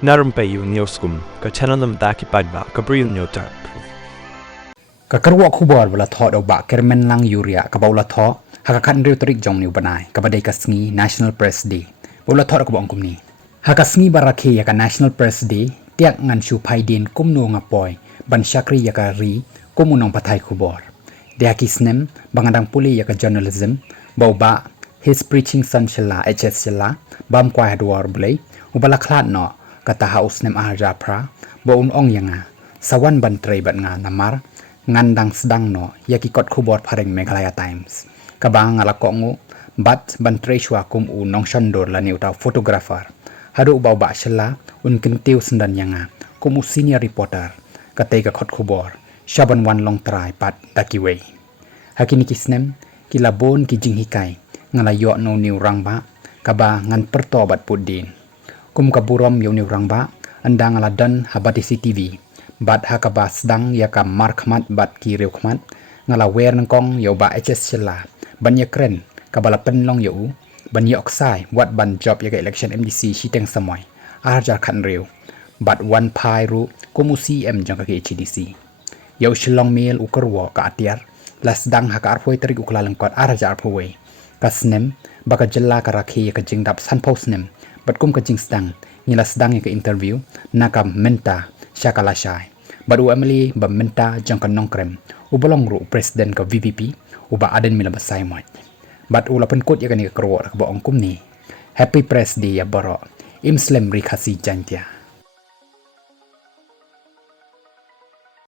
Na Rympei U channel nabynta paidbah Bri U Hynñiewtrep. kyrwoh Khubor bala thoh do Bah Kyrmenlang Uriah kabau thoh hakakan riu tarik jong niu banai kabadai kasngi National Press Day bula thoh ko bangkum ni hakasngi barakhe yaka National Press Day tiak ngan shu phaidin kumno ngapoi ban shakri yaka ri kumu nongpathai Khubor dia kisnem bangadang puli yaka journalism bau ba his preaching son shela hs shela bam kwai hadwar blai ubala khlat no kata haus nem ahja pra bo ong yanga sawan ban trei bat nga namar ngandang sedang no yaki kot Khubor phareng Meghalaya Times kabang ngala ko ngu bat ban trei shwa kum u nong shandor la niu ta photographer hadu bau ba shela un kintiu sendan yanga kum u senior reporter katai ka kot Khubor shaban wan long trai pat dakiwei hakini kisnem kilabon ki jing hikai ngala yo no niu rangba kaba ngan perto bat pudin kum kaburom yo niu rangba andang ala dan habati CCTV bat hakaba sedang yaka markmat bat ki riu khmat ngala wer nangkong yo ba hs shela ban ya kren kabala penlong yo ban ya oksai wat ban job yaka election MDC shiteng samoy arja khan riu bat wan pai ru kumu CM jang ka HDC yo shilong mil ukarwo ka atiar las dang haka arphoi tarik ukla lyngkot arja arphoi kasnem baka jella ka rakhi ka jingdap sanpau snem bat kum ka jing sedang ngila sedang yaka interview nakam menta shakala shai baru amli bamenta jang kan nongkrem ubolong ru presiden ka VVP uba aden mila basai moy bat ula penkut yaka ni ka kro ka bo ongkum ni happy press day ya baroh imslem ri Khasi jantia